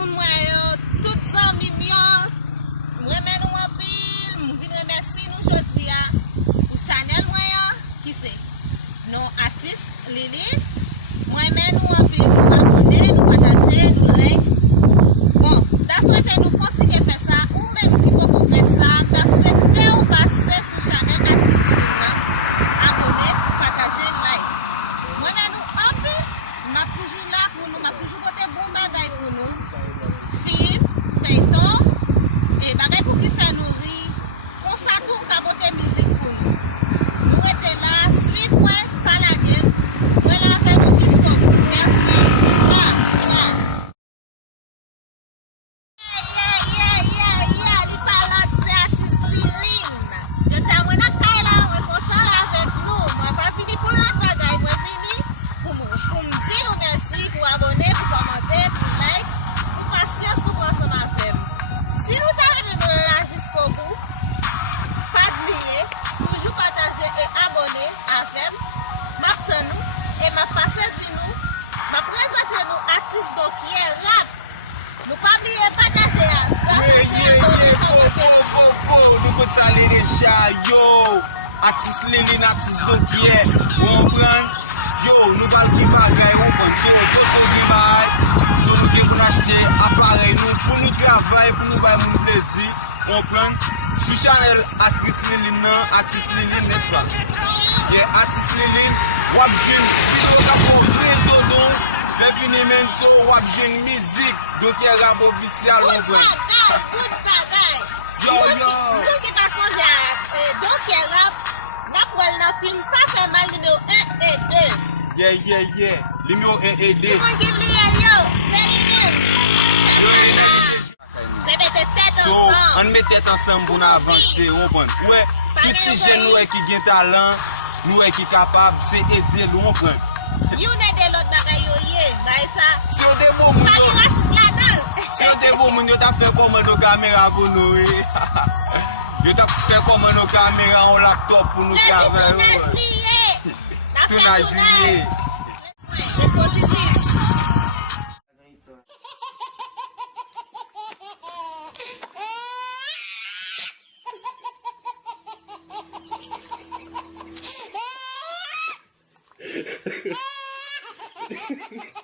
moun mwen yo, tout zanmi myon, mwen men nou an pil, mwen vin remersi nou jodi ya, pou chanel mwen yo, ki se, non artiste Lili, mwen men nou an pil, nou abone, nou pataje, nou like. Bon, ta souwete nou kontinye fè sa, ou men ki pou fè sa, ta souwete ou passe sou chanel artiste Lili nan, abone, pataje, like. Mwen men nou an pil, map toujou la pou nou, map toujou pote bon bagay pou nou. Film, feuilleton, et bagay pou ki fè nou ri, konsatou kabote mizik pou nou. Nou ete la, suiv mwen, pa la game, mwen la fè nou disco. Merci. Yeah, li palat se artiste Lilin. Je te mwen ak kay la, mwen kontan la avek nou. Mwen pa fini pou la bagay, mwen fini pou m'di nou merci, pou abone, pou komante, pou like, pou pasyans pou konson avem. Si nou ta vene nou la jusqu'au bout, pa d'liye, toujou pataje et abone avem, map ten nou, et map pase di nou, map prezente nou artiste donc yé rap. Nou pa bliye pataje ya. Nou kote sali deja, yo, artiste Lilin, artiste Dokiye, ou pran, yo, nou bal ki bagay, ou pran, yo, toto ki bagay, yo nou gen pou n'achete aparey nou, pou nou travay, pou nou bay moun plezi, ou pran, sou chanel artiste Lilin nan, artiste Lilin, nespa? Yeah, artiste Lilin, wap jen, video rapor prezo don, vini men so wap jen mizik, Dokiye rap ofisyal, ou pran. Good bagay. Yo. Nou ki pa sonje a Dokiye rap, nap wèl nan film pa fè mal numéro 1 et 2. Yeah. Numéro 1 et 2. Mwen give li yo, c'est Lilin. Se mette tèt So, ansan. an mette tèt ansan pou nan avanse, ou bon. Ouais, tout si jen nou ki gen talant, nou ki kapab, se ede lou, ou bon. Yon ede lot bagay yo ye, bay sa. Si yo de moun Pa ki rasis la dal. Si yo de moun yo ta fè komando kamera pou nou, yo ta fè komando kamera ou laptop pou nou kave. Tournage liye. Tournage liye. Le positif. Ha ha ha!